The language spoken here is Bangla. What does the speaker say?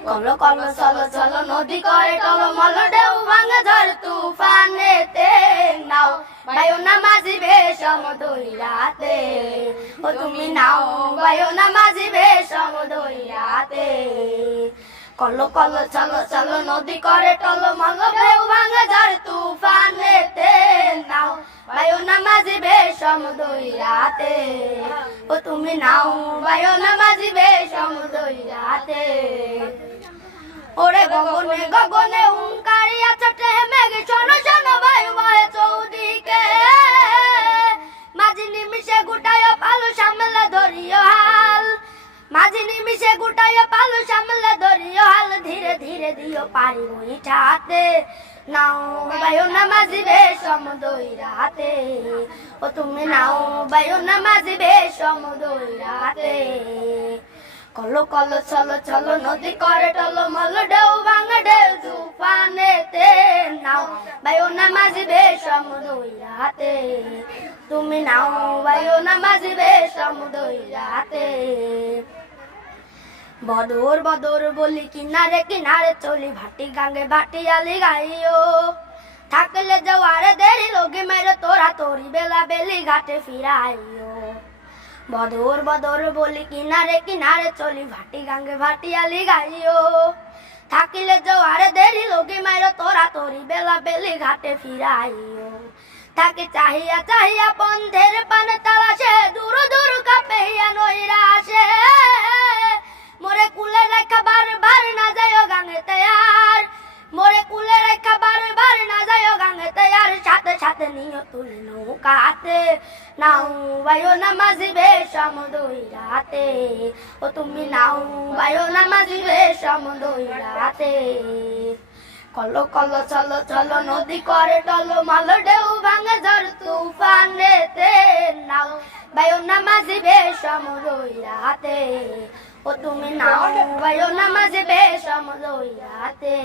কলো কলো চলো চলো নদী করে টলমল ঢেউ ভাঙে ঝড় তুফানেতে নাও বায়ু না মাঝিবে সমুদয় রাতে ও তুমি নাও বায়ু না মাঝিবে সমুদয় রাতে কলো কলো চলো চলো নদী করে টলমল ঢেউ ভাঙে ঝড় তুফানেতে নাও বায়ু না মাঝিবে সমুদয় রাতে ও তুমি নাও বায়ু না মাঝিবে সমুদয় রাতে ওরে গগনে গগনে হুঙ্কারি আছে মেঘ শোনো শোনো বায়ু বয়ে চৌদিকে মাঝি নিমিষে গুটায় পালু সামলে ধরিও হাল মাঝি নিমিষে গুটায় পালু সামলে ধরিও হাল ধীরে ধীরে দিও পারি উঠাতে নাও বায়ু না মাঝিবে সমুদয় রাতে ও তুমি নাও বায়ু না মাঝিবে সমুদয় রাতে কলো কলো চলো চলো নদী করে টলমল ঢেউ ভাঙে ঢেউ তুফানেতে নাও বায়ু না মাঝিবে সমুদয় রাতে তুমি নাও বায়ু না মাঝিবে সমুদয় রাতে বদর বদর বলি কিনারে কিনারে চলি ভাটি গাঙ্গে ভাটি আলি গাইও থাকলে জোয়ারে দেরি লোকে মেরে তোরা তোরি বেলা বেলি ঘাটে ফিরাইও বদর বদর বলি কিনারে কিনারে চলি ভাটি গাঙ্গে ভাটি আলি গাইও থাকিলে জোয়ারে দেরি লোকে মেরে তোরা তোরি বেলা বেলি ঘাটে ফিরাইও তাকে চাহিয়া চাহিয়া বন্ধের পানে তালাশে দূর দূর কাপেইয়া নইরা আসে মোরে কুলে রেখা বার বার না যায়ও গাঙ্গে তৈয়ার মোরে কুলে রেখা বার বার না যায়ও গাঙ্গে তৈয়ার সাথে সাথে নিয়ে তুলে নৌকাতে নাও বায়ু না মাঝিবে সমুদয় রাতে ও তুমি নাও বায়ু না মাঝিবে সমুদয় রাতে কলো কলো চলো চলো নদী করে টলমল ঢেউ ভাঙে ঝড় তুফানেতে নাও বায়ু না মাঝিবে সমুদয় রাতে ও তুমি নাও বায়ু না মাঝিবে সমুদয় রাতে।